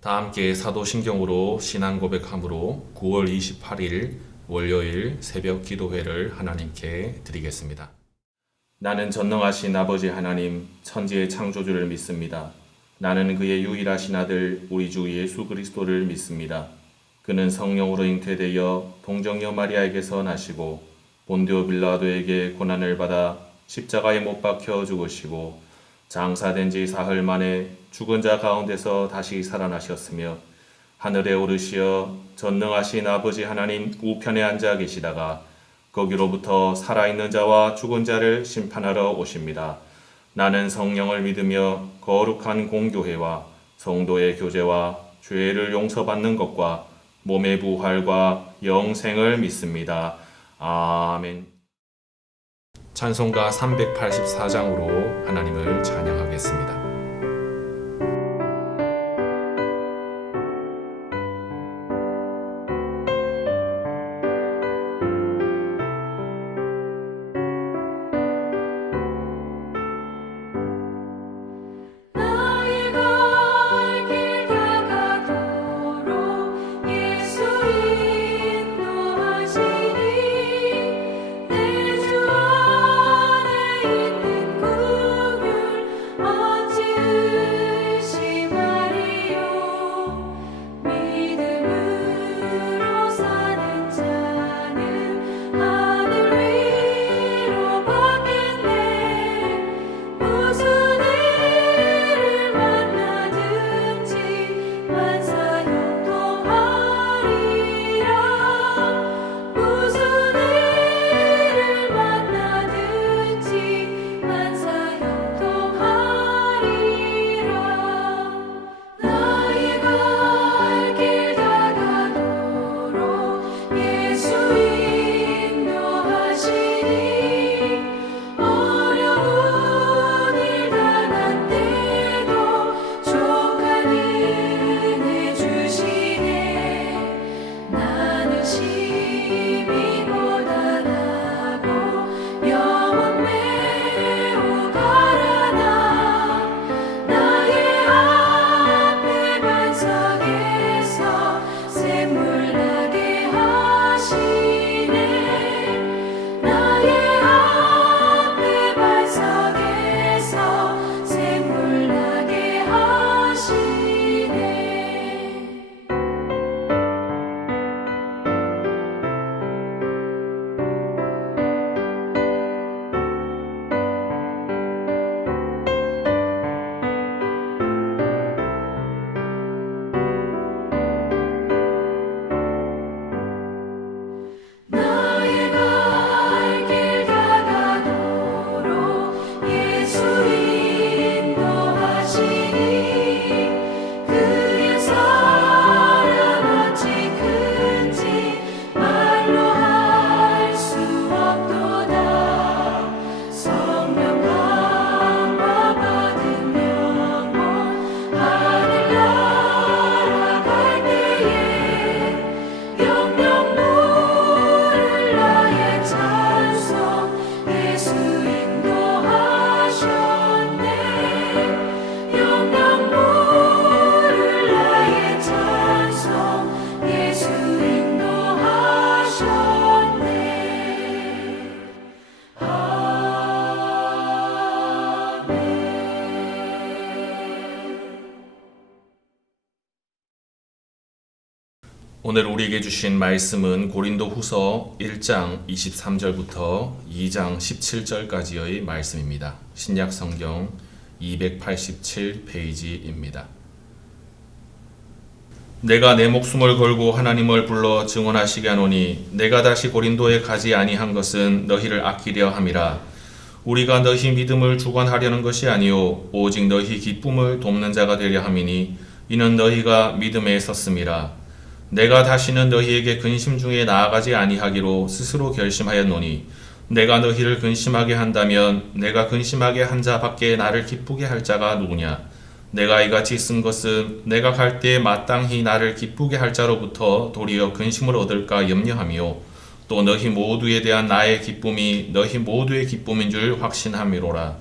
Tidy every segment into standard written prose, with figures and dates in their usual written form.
다 함께 사도신경으로 신앙 고백함으로 9월 28일 월요일 새벽 기도회를 하나님께 드리겠습니다. 나는 전능하신 아버지 하나님, 천지의 창조주를 믿습니다. 나는 그의 유일하신 아들 우리 주 예수 그리스도를 믿습니다. 그는 성령으로 잉태되어 동정녀 마리아에게서 나시고 본디오 빌라도에게 고난을 받아 십자가에 못 박혀 죽으시고 장사된 지 사흘 만에 죽은 자 가운데서 다시 살아나셨으며 하늘에 오르시어 전능하신 아버지 하나님 우편에 앉아 계시다가 거기로부터 살아있는 자와 죽은 자를 심판하러 오십니다. 나는 성령을 믿으며 거룩한 공교회와 성도의 교제와 죄를 용서받는 것과 몸의 부활과 영생을 믿습니다. 아멘. 찬송가 384장으로 하나님을 찬양하겠습니다. 오늘 우리에게 주신 말씀은 고린도후서 1장 23절부터 2장 17절까지의 말씀입니다. 신약성경 287페이지입니다. 내가 내 목숨을 걸고 하나님을 불러 증언하시게 하노니 내가 다시 고린도에 가지 아니한 것은 너희를 아끼려 함이라. 우리가 너희 믿음을 주관하려는 것이 아니요 오직 너희 기쁨을 돕는 자가 되려 함이니 이는 너희가 믿음에 섰음이라. 내가 다시는 너희에게 근심 중에 나아가지 아니하기로 스스로 결심하였노니 내가 너희를 근심하게 한다면 내가 근심하게 한 자 밖에 나를 기쁘게 할 자가 누구냐. 내가 이같이 쓴 것은 내가 갈 때에 마땅히 나를 기쁘게 할 자로부터 도리어 근심을 얻을까 염려하며 또 너희 모두에 대한 나의 기쁨이 너희 모두의 기쁨인 줄 확신함이로라.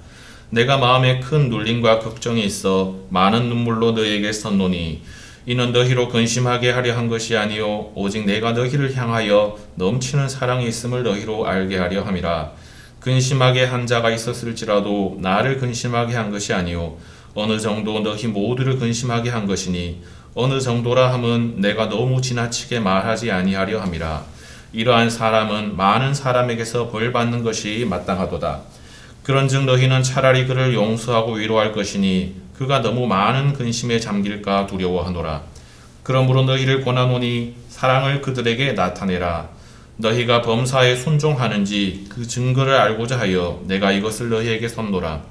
내가 마음에 큰 눌림과 걱정이 있어 많은 눈물로 너희에게 섰노니 이는 너희로 근심하게 하려 한 것이 아니요 오직 내가 너희를 향하여 넘치는 사랑이 있음을 너희로 알게 하려 함이라. 근심하게 한 자가 있었을지라도 나를 근심하게 한 것이 아니요 어느 정도 너희 모두를 근심하게 한 것이니 어느 정도라 함은 내가 너무 지나치게 말하지 아니하려 함이라. 이러한 사람은 많은 사람에게서 벌 받는 것이 마땅하도다. 그런즉 너희는 차라리 그를 용서하고 위로할 것이니 그가 너무 많은 근심에 잠길까 두려워하노라. 그러므로 너희를 권하노니 사랑을 그들에게 나타내라. 너희가 범사에 순종하는지 그 증거를 알고자 하여 내가 이것을 너희에게 선노라.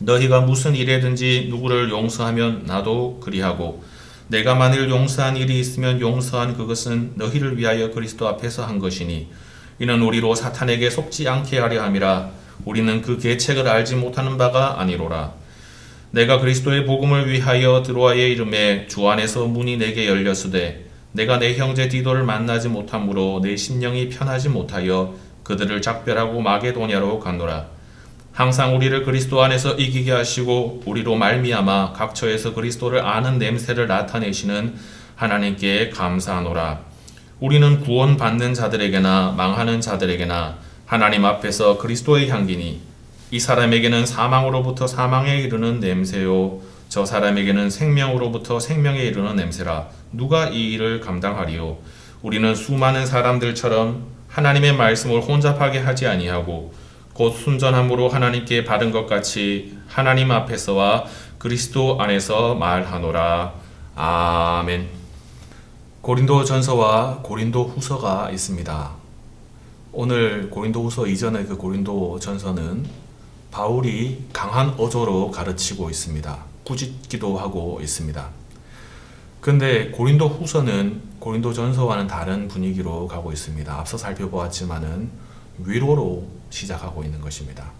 너희가 무슨 일에든지 누구를 용서하면 나도 그리하고 내가 만일 용서한 일이 있으면 용서한 그것은 너희를 위하여 그리스도 앞에서 한 것이니 이는 우리로 사탄에게 속지 않게 하려 함이라. 우리는 그 계책을 알지 못하는 바가 아니로라. 내가 그리스도의 복음을 위하여 드로아에 이름에 주 안에서 문이 내게 열렸으되 내가 내 형제 디도를 만나지 못함으로 내 심령이 편하지 못하여 그들을 작별하고 마게도냐로 갔노라. 항상 우리를 그리스도 안에서 이기게 하시고 우리로 말미암아 각처에서 그리스도를 아는 냄새를 나타내시는 하나님께 감사하노라. 우리는 구원받는 자들에게나 망하는 자들에게나 하나님 앞에서 그리스도의 향기니 이 사람에게는 사망으로부터 사망에 이르는 냄새요 저 사람에게는 생명으로부터 생명에 이르는 냄새라. 누가 이 일을 감당하리요? 우리는 수많은 사람들처럼 하나님의 말씀을 혼잡하게 하지 아니하고 곧 순전함으로 하나님께 받은 것 같이 하나님 앞에서와 그리스도 안에서 말하노라. 아멘. 고린도 전서와 고린도 후서가 있습니다. 오늘 고린도 후서 이전의 그 고린도 전서는 바울이 강한 어조로 가르치고 있습니다. 꾸짖기도 하고 있습니다. 근데 고린도 후서는 고린도 전서와는 다른 분위기로 가고 있습니다. 앞서 살펴보았지만은 위로로 시작하고 있는 것입니다.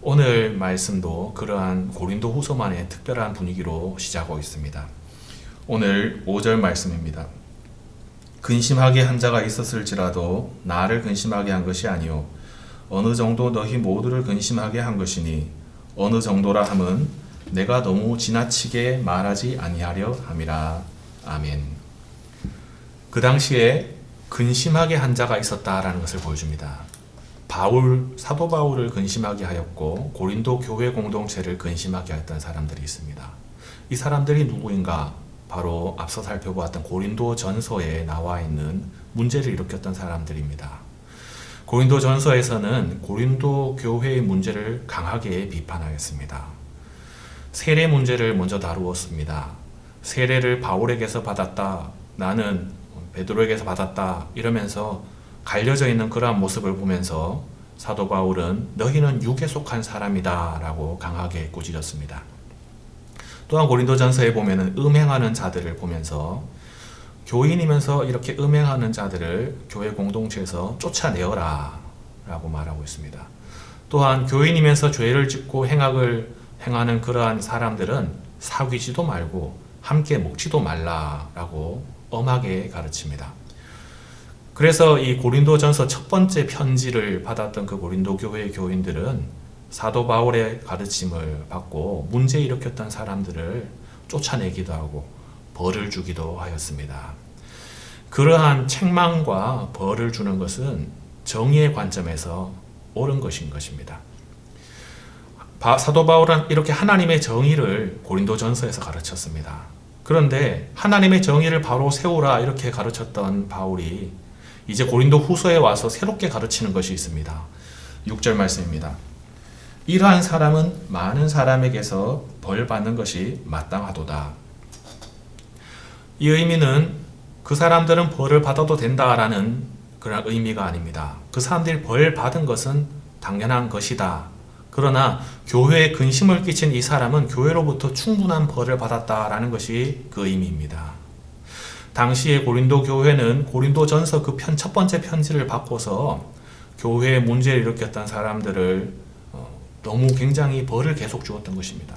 오늘 말씀도 그러한 고린도 후서만의 특별한 분위기로 시작하고 있습니다. 오늘 5절 말씀입니다. 근심하게 한 자가 있었을지라도 나를 근심하게 한 것이 아니요 어느 정도 너희 모두를 근심하게 한 것이니 어느 정도라 함은 내가 너무 지나치게 말하지 아니하려 함이라. 아멘. 그 당시에 근심하게 한 자가 있었다라는 것을 보여줍니다. 사도 바울을 근심하게 하였고 고린도 교회 공동체를 근심하게 했던 사람들이 있습니다. 이 사람들이 누구인가? 바로 앞서 살펴보았던 고린도 전서에 나와 있는 문제를 일으켰던 사람들입니다. 고린도 전서에서는 고린도 교회의 문제를 강하게 비판하였습니다. 세례 문제를 먼저 다루었습니다. 세례를 바울에게서 받았다, 나는 베드로에게서 받았다 이러면서 갈려져 있는 그러한 모습을 보면서 사도 바울은 너희는 육에 속한 사람이다 라고 강하게 꾸짖었습니다. 또한 고린도전서에 보면은 음행하는 자들을 보면서 교인이면서 이렇게 음행하는 자들을 교회 공동체에서 쫓아내어라 라고 말하고 있습니다. 또한 교인이면서 죄를 짓고 행악을 행하는 그러한 사람들은 사귀지도 말고 함께 먹지도 말라라고 엄하게 가르칩니다. 그래서 이 고린도전서 첫 번째 편지를 받았던 그 고린도 교회의 교인들은 사도 바울의 가르침을 받고 문제 일으켰던 사람들을 쫓아내기도 하고 벌을 주기도 하였습니다. 그러한 책망과 벌을 주는 것은 정의의 관점에서 옳은 것인 것입니다. 사도 바울은 이렇게 하나님의 정의를 고린도전서에서 가르쳤습니다. 그런데 하나님의 정의를 바로 세우라 이렇게 가르쳤던 바울이 이제 고린도 후서에 와서 새롭게 가르치는 것이 있습니다. 6절 말씀입니다. 이러한 사람은 많은 사람에게서 벌 받는 것이 마땅하도다. 이 의미는 그 사람들은 벌을 받아도 된다라는 그런 의미가 아닙니다. 그 사람들이 벌 받은 것은 당연한 것이다. 그러나 교회에 근심을 끼친 이 사람은 교회로부터 충분한 벌을 받았다라는 것이 그 의미입니다. 당시에 고린도 교회는 고린도전서 그 첫 번째 편지를 바꿔서 교회에 문제를 일으켰던 사람들을 너무 굉장히 벌을 계속 주었던 것입니다.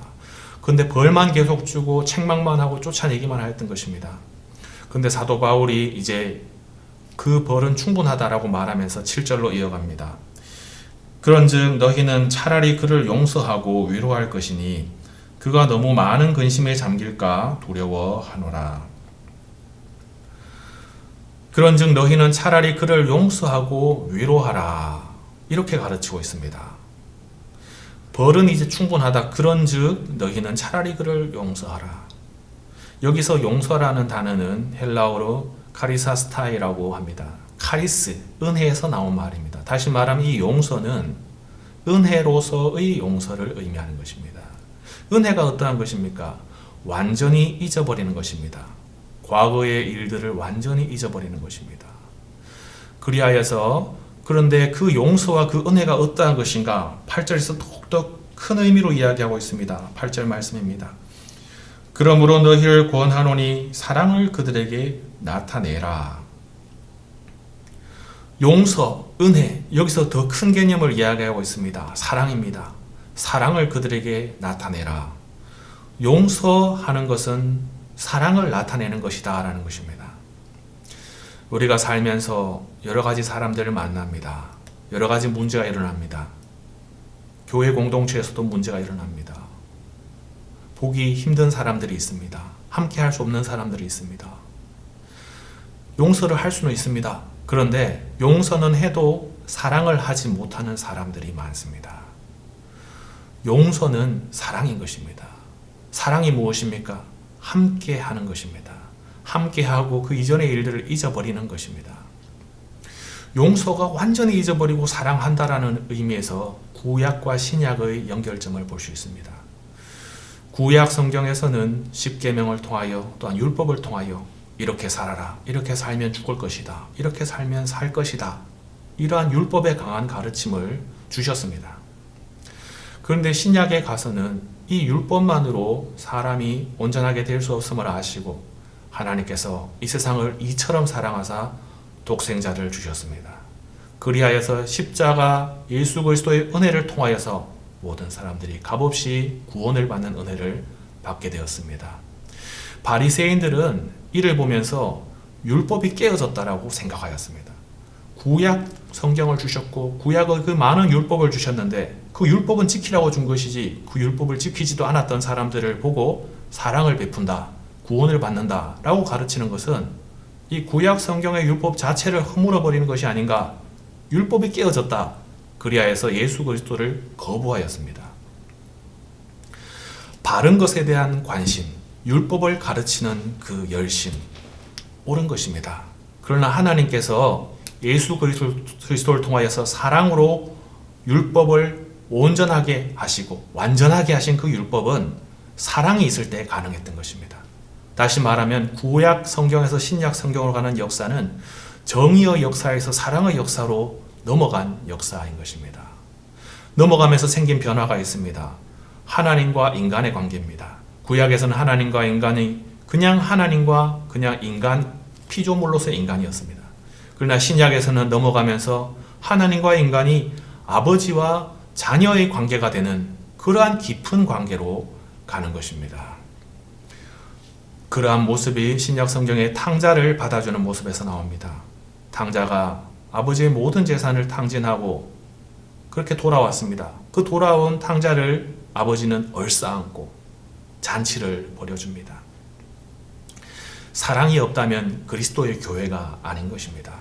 근데 벌만 계속 주고 책망만 하고 쫓아내기만 하였던 것입니다. 근데 사도 바울이 이제 그 벌은 충분하다라고 말하면서 7절로 이어갑니다. 그런즉 너희는 차라리 그를 용서하고 위로할 것이니 그가 너무 많은 근심에 잠길까 두려워하노라. 그런즉 너희는 차라리 그를 용서하고 위로하라. 이렇게 가르치고 있습니다. 벌은 이제 충분하다. 그런즉 너희는 차라리 그를 용서하라. 여기서 용서라는 단어는 헬라어로 카리사스타이라고 합니다. 카리스, 은혜에서 나온 말입니다. 다시 말하면 이 용서는 은혜로서의 용서를 의미하는 것입니다. 은혜가 어떠한 것입니까? 완전히 잊어버리는 것입니다. 과거의 일들을 완전히 잊어버리는 것입니다. 그리하여서 그런데 그 용서와 그 은혜가 어떠한 것인가? 8절에서 더욱더 큰 의미로 이야기하고 있습니다. 8절 말씀입니다. 그러므로 너희를 권하노니 사랑을 그들에게 나타내라. 용서, 은혜, 여기서 더 큰 개념을 이야기하고 있습니다. 사랑입니다. 사랑을 그들에게 나타내라. 용서하는 것은 사랑을 나타내는 것이다 라는 것입니다. 우리가 살면서 여러 가지 사람들을 만납니다. 여러 가지 문제가 일어납니다. 교회 공동체에서도 문제가 일어납니다. 보기 힘든 사람들이 있습니다. 함께 할 수 없는 사람들이 있습니다. 용서를 할 수는 있습니다. 그런데 용서는 해도 사랑을 하지 못하는 사람들이 많습니다. 용서는 사랑인 것입니다. 사랑이 무엇입니까? 함께 하는 것입니다. 함께 하고 그 이전의 일들을 잊어버리는 것입니다. 용서가 완전히 잊어버리고 사랑한다라는 의미에서 구약과 신약의 연결점을 볼 수 있습니다. 구약 성경에서는 십계명을 통하여 또한 율법을 통하여 이렇게 살아라, 이렇게 살면 죽을 것이다, 이렇게 살면 살 것이다, 이러한 율법에 강한 가르침을 주셨습니다. 그런데 신약에 가서는 이 율법만으로 사람이 온전하게 될 수 없음을 아시고 하나님께서 이 세상을 이처럼 사랑하사 독생자를 주셨습니다. 그리하여서 십자가 예수 그리스도의 은혜를 통하여서 모든 사람들이 값없이 구원을 받는 은혜를 받게 되었습니다. 바리새인들은 이를 보면서 율법이 깨어졌다라고 생각하였습니다. 구약 성경을 주셨고 구약의 그 많은 율법을 주셨는데 그 율법은 지키라고 준 것이지 그 율법을 지키지도 않았던 사람들을 보고 사랑을 베푼다, 구원을 받는다 라고 가르치는 것은 이 구약 성경의 율법 자체를 허물어 버리는 것이 아닌가. 율법이 깨어졌다. 그리하여서 예수 그리스도를 거부하였습니다. 바른 것에 대한 관심, 율법을 가르치는 그 열심, 옳은 것입니다. 그러나 하나님께서 예수 그리스도를 통하여서 사랑으로 율법을 온전하게 하시고 완전하게 하신 그 율법은 사랑이 있을 때 가능했던 것입니다. 다시 말하면 구약 성경에서 신약 성경으로 가는 역사는 정의의 역사에서 사랑의 역사로 넘어간 역사인 것입니다. 넘어가면서 생긴 변화가 있습니다. 하나님과 인간의 관계입니다. 구약에서는 하나님과 인간이 그냥 하나님과 그냥 인간, 피조물로서의 인간이었습니다. 그러나 신약에서는 넘어가면서 하나님과 인간이 아버지와 자녀의 관계가 되는 그러한 깊은 관계로 가는 것입니다. 그러한 모습이 신약 성경의 탕자를 받아주는 모습에서 나옵니다. 탕자가 아버지의 모든 재산을 탕진하고 그렇게 돌아왔습니다. 그 돌아온 탕자를 아버지는 얼싸안고 잔치를 벌여줍니다. 사랑이 없다면 그리스도의 교회가 아닌 것입니다.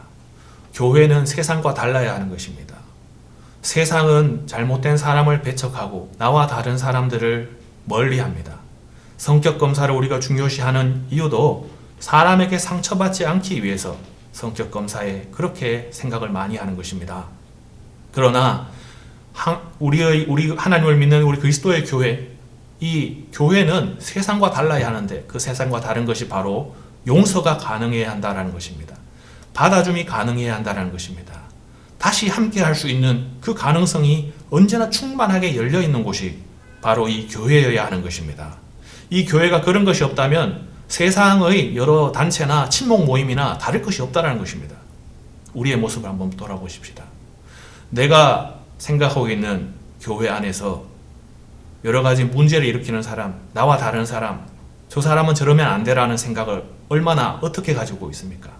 교회는 세상과 달라야 하는 것입니다. 세상은 잘못된 사람을 배척하고 나와 다른 사람들을 멀리합니다. 성격 검사를 우리가 중요시하는 이유도 사람에게 상처받지 않기 위해서 성격 검사에 그렇게 생각을 많이 하는 것입니다. 그러나 우리 하나님을 믿는 우리 그리스도의 교회, 이 교회는 세상과 달라야 하는데 그 세상과 다른 것이 바로 용서가 가능해야 한다는 것입니다. 받아줌이 가능해야 한다는 것입니다. 다시 함께 할 수 있는 그 가능성이 언제나 충만하게 열려 있는 곳이 바로 이 교회여야 하는 것입니다. 이 교회가 그런 것이 없다면 세상의 여러 단체나 친목 모임이나 다를 것이 없다는 것입니다. 우리의 모습을 한번 돌아보십시다. 내가 생각하고 있는 교회 안에서 여러 가지 문제를 일으키는 사람, 나와 다른 사람, 저 사람은 저러면 안 되라는 생각을 얼마나 어떻게 가지고 있습니까?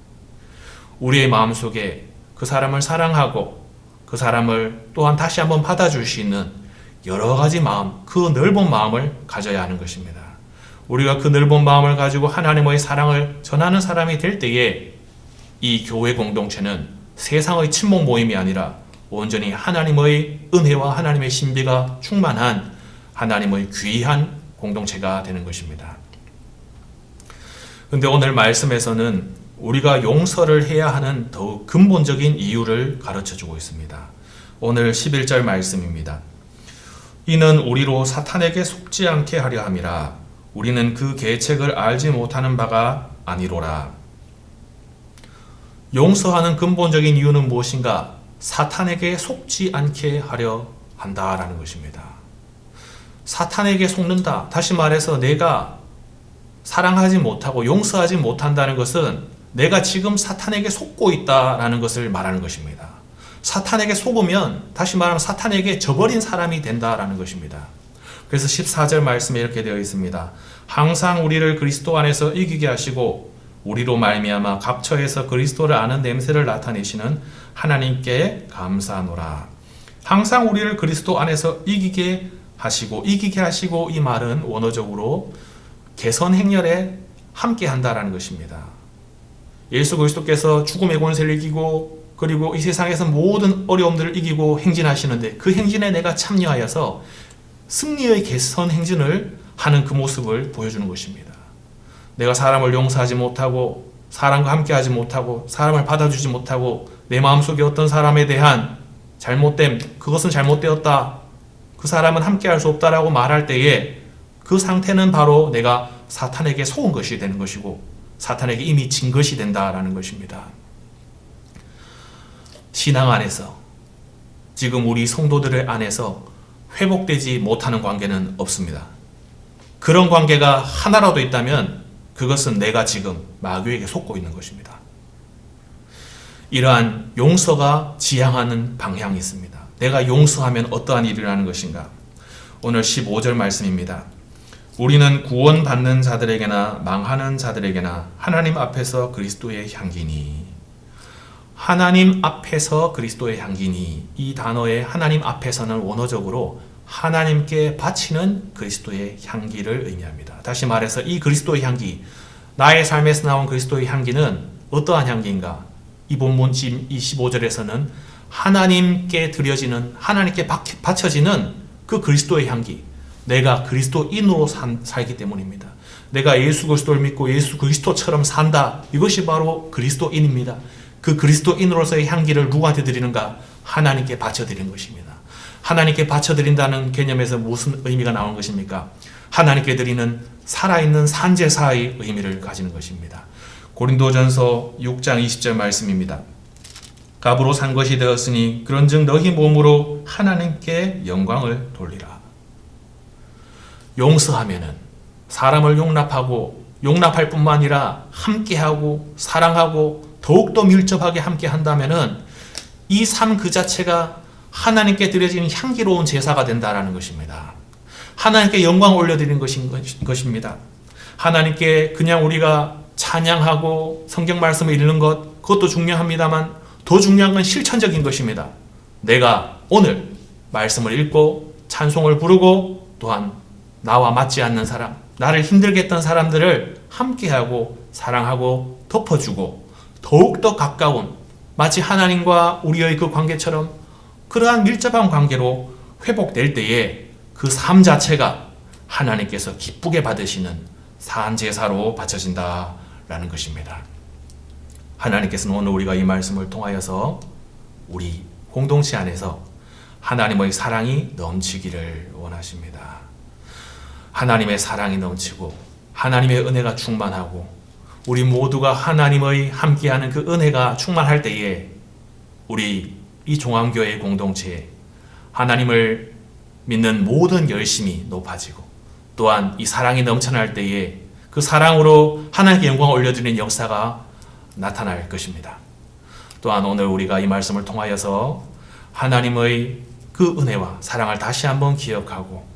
우리의 마음속에 그 사람을 사랑하고 그 사람을 또한 다시 한번 받아줄 수 있는 여러 가지 마음, 그 넓은 마음을 가져야 하는 것입니다. 우리가 그 넓은 마음을 가지고 하나님의 사랑을 전하는 사람이 될 때에 이 교회 공동체는 세상의 친목 모임이 아니라 온전히 하나님의 은혜와 하나님의 신비가 충만한 하나님의 귀한 공동체가 되는 것입니다. 그런데 오늘 말씀에서는 우리가 용서를 해야 하는 더욱 근본적인 이유를 가르쳐주고 있습니다. 오늘 11절 말씀입니다. 이는 우리로 사탄에게 속지 않게 하려 함이라. 우리는 그 계책을 알지 못하는 바가 아니로라. 용서하는 근본적인 이유는 무엇인가? 사탄에게 속지 않게 하려 한다라는 것입니다. 사탄에게 속는다. 다시 말해서 내가 사랑하지 못하고 용서하지 못한다는 것은 내가 지금 사탄에게 속고 있다라는 것을 말하는 것입니다. 사탄에게 속으면 다시 말하면 사탄에게 져버린 사람이 된다라는 것입니다. 그래서 14절 말씀에 이렇게 되어 있습니다. 항상 우리를 그리스도 안에서 이기게 하시고 우리로 말미암아 각 처에서 그리스도를 아는 냄새를 나타내시는 하나님께 감사하노라. 항상 우리를 그리스도 안에서 이기게 하시고 이 말은 원어적으로 개선 행렬에 함께 한다라는 것입니다. 예수 그리스도께서 죽음의 권세를 이기고 그리고 이 세상에서 모든 어려움들을 이기고 행진하시는데 그 행진에 내가 참여하여서 승리의 개선 행진을 하는 그 모습을 보여주는 것입니다. 내가 사람을 용서하지 못하고 사람과 함께하지 못하고 사람을 받아주지 못하고 내 마음속에 어떤 사람에 대한 잘못됨, 그것은 잘못되었다, 그 사람은 함께할 수 없다라고 말할 때에 그 상태는 바로 내가 사탄에게 속은 것이 되는 것이고 사탄에게 이미 진 것이 된다라는 것입니다. 신앙 안에서 지금 우리 성도들 안에서 회복되지 못하는 관계는 없습니다. 그런 관계가 하나라도 있다면 그것은 내가 지금 마귀에게 속고 있는 것입니다. 이러한 용서가 지향하는 방향이 있습니다. 내가 용서하면 어떠한 일이 일어나는 것인가? 오늘 15절 말씀입니다. 우리는 구원받는 자들에게나 망하는 자들에게나 하나님 앞에서 그리스도의 향기니. 하나님 앞에서 그리스도의 향기니. 이 단어의 하나님 앞에서는 원어적으로 하나님께 바치는 그리스도의 향기를 의미합니다. 다시 말해서 이 그리스도의 향기, 나의 삶에서 나온 그리스도의 향기는 어떠한 향기인가? 이 본문 25절에서는 하나님께 드려지는, 하나님께 바쳐지는 그 그리스도의 향기, 내가 그리스도인으로 살기 때문입니다. 내가 예수 그리스도를 믿고 예수 그리스도처럼 산다. 이것이 바로 그리스도인입니다. 그 그리스도인으로서의 향기를 누구한테 드리는가? 하나님께 바쳐드리는 것입니다. 하나님께 바쳐드린다는 개념에서 무슨 의미가 나오는 것입니까? 하나님께 드리는 살아있는 산제사의 의미를 가지는 것입니다. 고린도전서 6장 20절 말씀입니다. 값으로 산 것이 되었으니 그런즉 너희 몸으로 하나님께 영광을 돌리라. 용서하면은 사람을 용납할 뿐만 아니라 함께하고 사랑하고 더욱더 밀접하게 함께 한다면은 이 삶 그 자체가 하나님께 드려지는 향기로운 제사가 된다라는 것입니다. 하나님께 영광 올려드리는 것입니다. 하나님께 그냥 우리가 찬양하고 성경 말씀을 읽는 것, 그것도 중요합니다만 더 중요한 건 실천적인 것입니다. 내가 오늘 말씀을 읽고 찬송을 부르고 또한 나와 맞지 않는 사람, 나를 힘들게 했던 사람들을 함께하고 사랑하고 덮어주고 더욱더 가까운, 마치 하나님과 우리의 그 관계처럼 그러한 밀접한 관계로 회복될 때에 그 삶 자체가 하나님께서 기쁘게 받으시는 산제사로 바쳐진다라는 것입니다. 하나님께서는 오늘 우리가 이 말씀을 통하여서 우리 공동체 안에서 하나님의 사랑이 넘치기를 원하십니다. 하나님의 사랑이 넘치고 하나님의 은혜가 충만하고 우리 모두가 하나님의 함께하는 그 은혜가 충만할 때에 우리 이 종암교회 공동체에 하나님을 믿는 모든 열심이 높아지고 또한 이 사랑이 넘쳐날 때에 그 사랑으로 하나님께 영광을 올려드리는 역사가 나타날 것입니다. 또한 오늘 우리가 이 말씀을 통하여서 하나님의 그 은혜와 사랑을 다시 한번 기억하고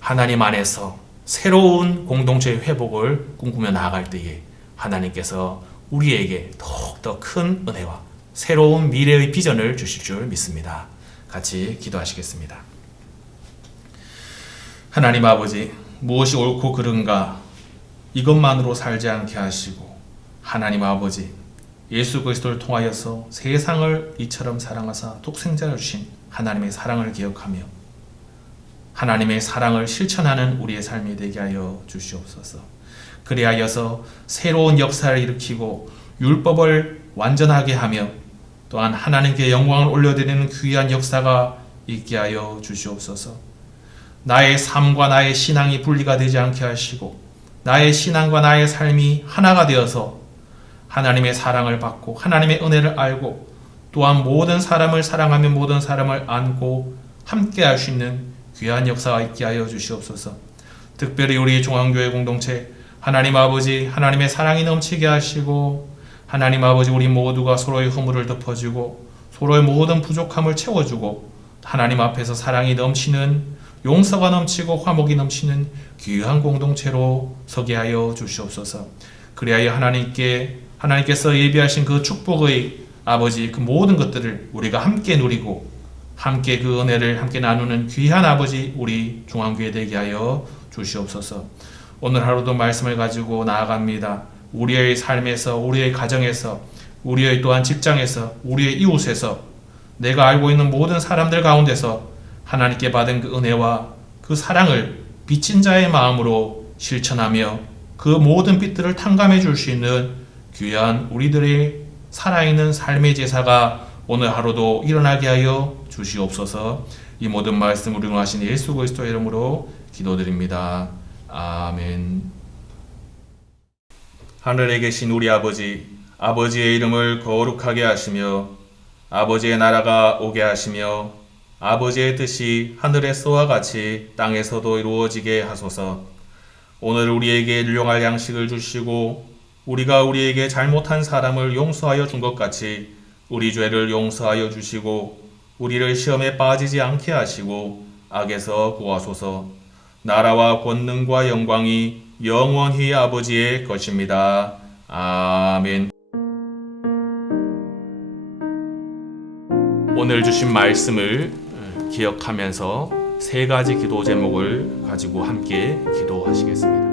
하나님 안에서 새로운 공동체의 회복을 꿈꾸며 나아갈 때에 하나님께서 우리에게 더욱더 큰 은혜와 새로운 미래의 비전을 주실 줄 믿습니다. 같이 기도하시겠습니다. 하나님 아버지, 무엇이 옳고 그른가 이것만으로 살지 않게 하시고 하나님 아버지, 예수 그리스도를 통하여서 세상을 이처럼 사랑하사 독생자를 주신 하나님의 사랑을 기억하며 하나님의 사랑을 실천하는 우리의 삶이 되게 하여 주시옵소서. 그리하여서 새로운 역사를 일으키고 율법을 완전하게 하며 또한 하나님께 영광을 올려드리는 귀한 역사가 있게 하여 주시옵소서. 나의 삶과 나의 신앙이 분리가 되지 않게 하시고 나의 신앙과 나의 삶이 하나가 되어서 하나님의 사랑을 받고 하나님의 은혜를 알고 또한 모든 사람을 사랑하며 모든 사람을 안고 함께 할 수 있는 귀한 역사가 있게 하여 주시옵소서. 특별히 우리 중앙교회 공동체 하나님 아버지, 하나님의 사랑이 넘치게 하시고 하나님 아버지, 우리 모두가 서로의 허물을 덮어주고 서로의 모든 부족함을 채워주고 하나님 앞에서 사랑이 넘치는, 용서가 넘치고 화목이 넘치는 귀한 공동체로 서게 하여 주시옵소서. 그리하여 하나님께서 예비하신 그 축복의 아버지, 그 모든 것들을 우리가 함께 누리고 함께 그 은혜를 함께 나누는 귀한 아버지, 우리 중앙교회 되게 하여 주시옵소서. 오늘 하루도 말씀을 가지고 나아갑니다. 우리의 삶에서, 우리의 가정에서, 우리의 또한 직장에서, 우리의 이웃에서, 내가 알고 있는 모든 사람들 가운데서 하나님께 받은 그 은혜와 그 사랑을 빚진 자의 마음으로 실천하며 그 모든 빚들을 탕감해 줄 수 있는 귀한 우리들의 살아있는 삶의 제사가 오늘 하루도 일어나게 하여 주시옵소서. 이 모든 말씀을 응하신 예수 그리스도의 이름으로 기도드립니다. 아멘. 하늘에 계신 우리 아버지, 아버지의 이름을 거룩하게 하시며 아버지의 나라가 오게 하시며 아버지의 뜻이 하늘에서와 같이 땅에서도 이루어지게 하소서. 오늘 우리에게 일용할 양식을 주시고 우리가 우리에게 잘못한 사람을 용서하여 준 것 같이 우리 죄를 용서하여 주시고 우리를 시험에 빠지지 않게 하시고 악에서 구하소서. 나라와 권능과 영광이 영원히 아버지의 것입니다. 아멘. 오늘 주신 말씀을 기억하면서 세 가지 기도 제목을 가지고 함께 기도하시겠습니다.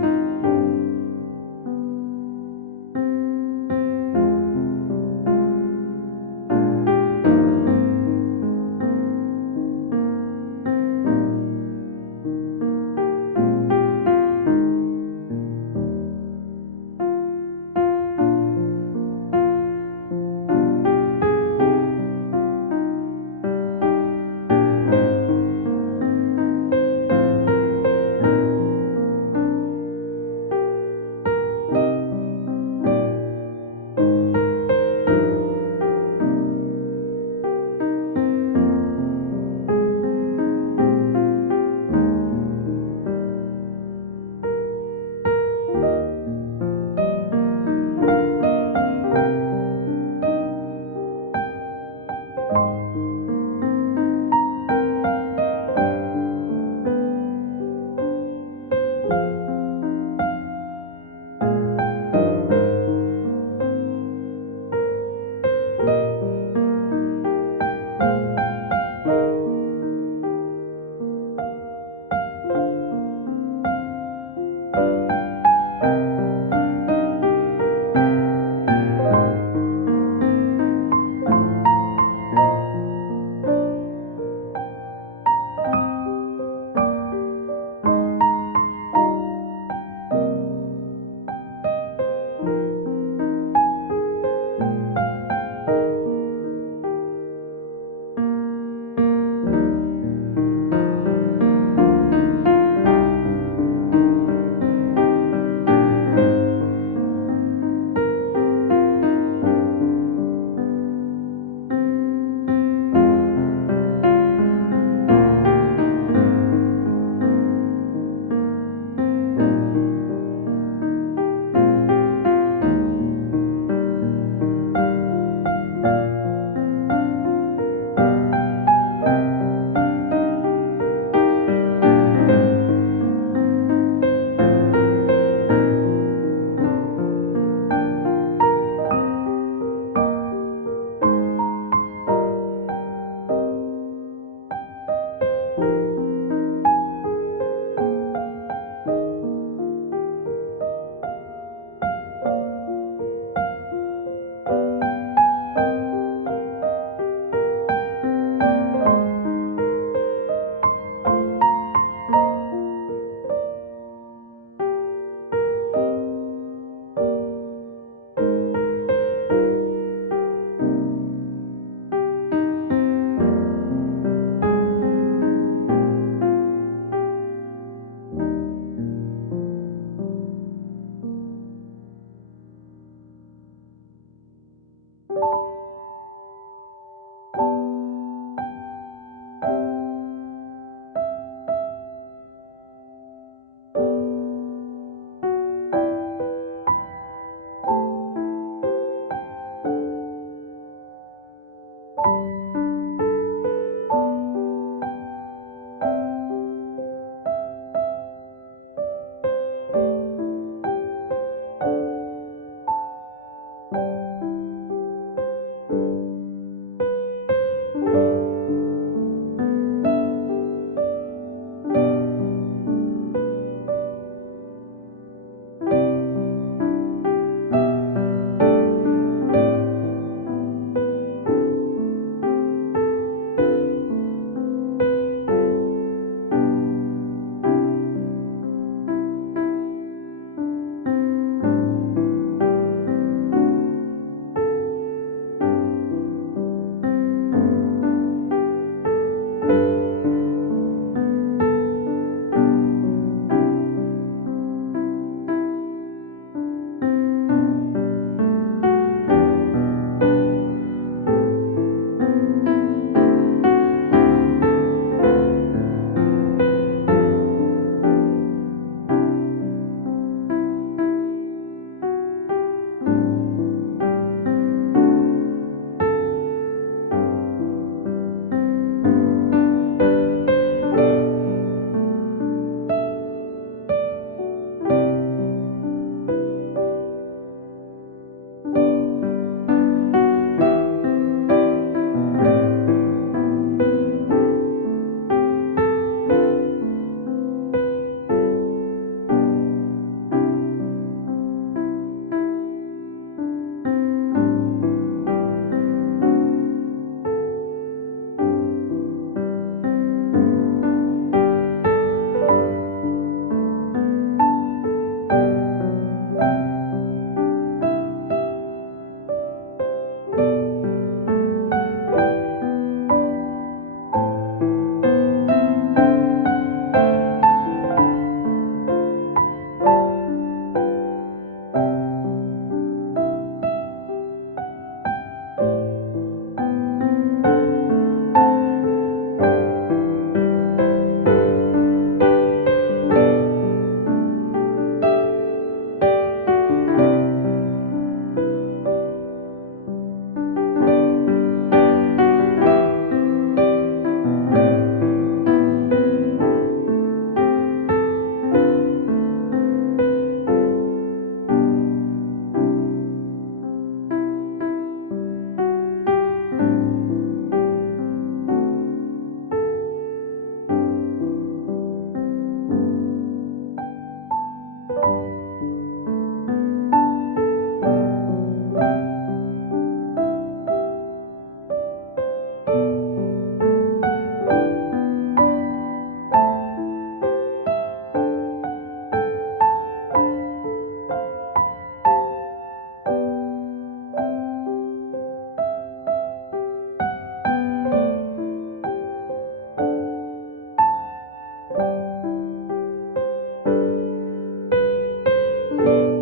아멘.